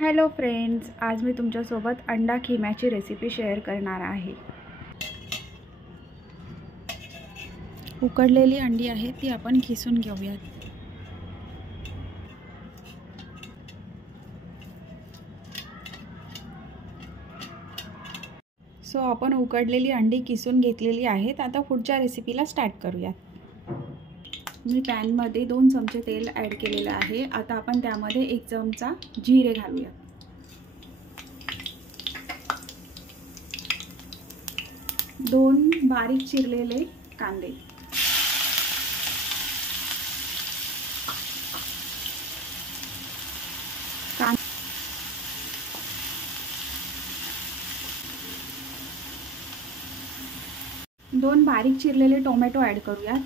Hello friends, आज मी तुमच्यासोबत अंडा खिम्याची रेसिपी शेअर करणार आहे। उकडलेली अंडी आहेत ती आपण खिसून घेऊयात। आपण उकडलेली अंडी किसून घेतलेली आहेत। आता पुढच्या रेसिपीला स्टार्ट करूयात। मी पॅन मध्ये 2 चमचे तेल ॲड केलेले आहे। आता आपण त्यामध्ये 1 चमचा जिरे घालूया। 2 बारीक चिरलेले कांदे, दोन बारीक चिरलेले टोमॅटो ॲड करूयात।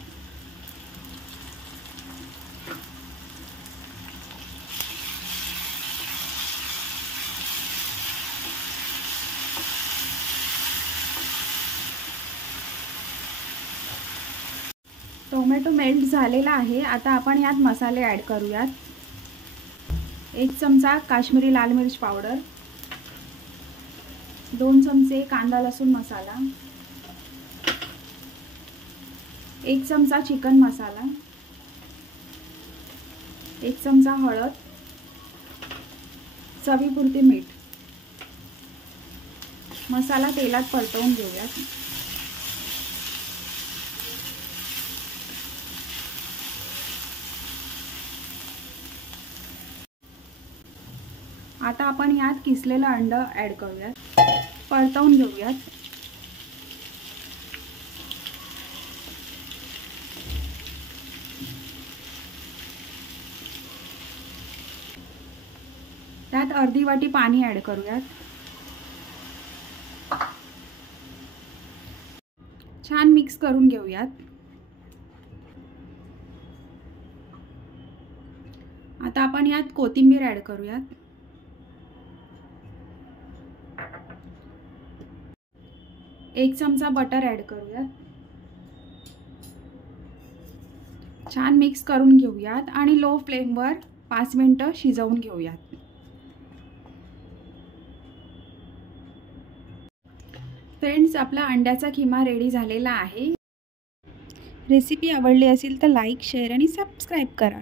टोमॅटो मेल्ट झालेला आहे। आता आपण यात मसाले ॲड करूयात। 1 चमचा काश्मीरी लाल मिर्च पावडर, 2 चमचे कांदा लसूण मसाला, 1 चमचा चिकन मसाला, 1 चमचा हळद, चवीपुरते मीठ। मसाला तेलात परतवून घेऊयात। आता आपण यात किसलेलं अंड ॲड करूयात, परतवून घेऊयात। त्यात अर्धी वाटी पाणी ॲड करूयात। छान मिक्स करून घेऊयात। आता आपण यात कोथिंबीर ॲड करूयात। एक चमचा बटर ॲड करूयात। छान मिक्स करून घेऊयात आणि लो फ्लेमवर 5 मिनिटं शिजवून घेऊयात। फ्रेंड्स, आपला अंड्याचा खिमा रेडी झालेला आहे। रेसिपी आवडली असेल तर लाईक, शेअर आणि सबस्क्राईब करा।